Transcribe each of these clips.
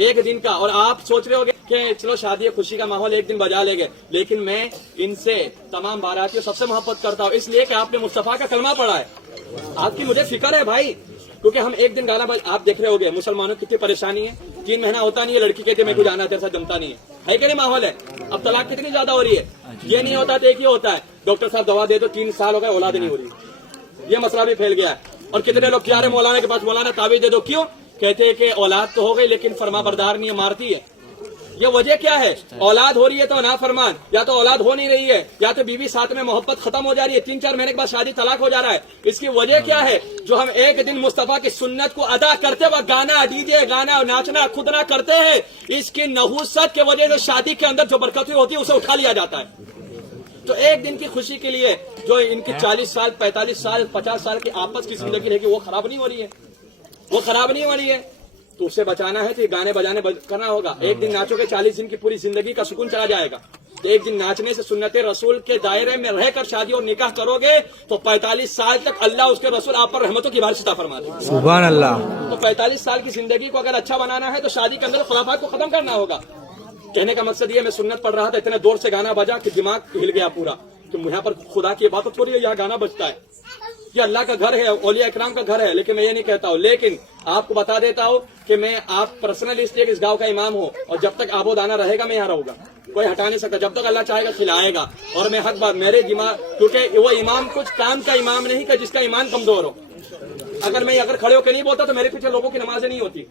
ایک دن کا. اور آپ سوچ رہے ہوگے کہ چلو شادی خوشی کا ماحول ایک دن بجا لے گے, لیکن میں ان سے تمام باراتیوں سب سے محبت کرتا ہوں, اس لیے کہ آپ نے مصطفیٰ کا کلمہ پڑھا ہے. آپ کی مجھے فکر ہے بھائی, کیونکہ ہم ایک دن گانا آپ دیکھ رہے ہوگے مسلمانوں کی کتنی پریشانی ہے. 3 مہینہ ہوتا نہیں ہے, لڑکی کہتے میں کو جانا تیرے ساتھ جمتا نہیں ہے کہ نہیں ماحول ہے. اب طلاق کتنی زیادہ ہو رہی ہے, یہ نہیں ہوتا تو ایک ہی ہوتا ہے, ڈاکٹر صاحب دوا دے دو 3 سال ہو گئے اولاد نہیں ہو رہی. یہ مسئلہ بھی پھیل گیا ہے. اور کتنے لوگ کیا رہے مولانا کے پاس, مولانا تعویذ دے دو, کیوں کہتے ہیں کہ اولاد تو ہو گئی لیکن فرما بردار نہیں ہے, مارتی ہے. یہ وجہ کیا ہے؟ اولاد ہو رہی ہے تو نافرمان, یا تو اولاد ہو نہیں رہی ہے, یا تو بیوی ساتھ میں محبت ختم ہو جا رہی ہے, 3-4 مہینے کے بعد شادی طلاق ہو جا رہا ہے. اس کی وجہ کیا ہے؟ جو ہم ایک دن مصطفیٰ کی سنت کو ادا کرتے وقت گانا ڈی جے گانا ناچنا کودنا کرتے ہیں, اس کی نحوست کی وجہ سے شادی کے اندر جو برکتیں ہوتی ہے اسے اٹھا لیا جاتا ہے. تو ایک دن کی خوشی کے لیے جو ان کی 40 سال 45 سال 50 سال کی آپس کی زندگی رہے گی, وہ خراب نہیں ہو رہی ہے, وہ خراب نہیں ہو رہی ہے. تو اسے بچانا ہے تو یہ گانے بجانے کرنا ہوگا. ایک دن ناچو گے 40 دن کی پوری زندگی کا سکون چلا جائے گا. ایک دن ناچنے سے سنت رسول کے دائرے میں رہ کر شادی اور نکاح کرو گے تو 45 سال تک اللہ اس کے رسول آپ پر رحمتوں کی بارش عطا فرما دے. سبحان اللہ. تو 45 سال کی زندگی کو اگر اچھا بنانا ہے تو شادی کے اندر خرافات کو ختم کرنا ہوگا. کہنے کا مقصد یہ, میں سنت پڑھ رہا تھا, اتنے دور سے گانا بجا کہ دماغ ہل گیا پورا, کہ یہاں پر خدا کی عبادت ہو رہی ہے, یہاں گانا بجتا ہے. یہ اللہ کا گھر ہے, اولیاء اکرام کا گھر ہے, لیکن میں یہ نہیں کہتا ہوں. لیکن آپ کو بتا دیتا ہوں کہ میں آپ پرسنل اس لیے کہ اس گاؤں کا امام ہوں, اور جب تک آب و دانہ رہے گا میں یہاں رہوں گا, کوئی ہٹا نہیں سکتا. جب تک اللہ چاہے گا کھلائے گا. اور میں حق بات میرے دماغ, کیونکہ وہ امام کچھ کام کا امام نہیں کہ جس کا ایمان کمزور ہو. اگر کھڑے ہو کے نہیں بولتا تو میرے پیچھے لوگوں کی نمازیں نہیں ہوتی,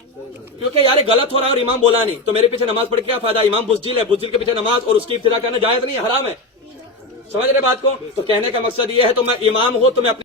کیونکہ یار غلط ہو رہا ہے اور امام بولا نہیں تو میرے پیچھے نماز پڑھ کے کیا فائدہ. امام بزدل ہے, بزدل کے پیچھے نماز اور اس کی ابتدا کرنا جائز نہیں, حرام ہے. سمجھ رہے بات کو؟ تو کہنے کا مقصد یہ ہے, تو میں امام ہوں تو میں اپنے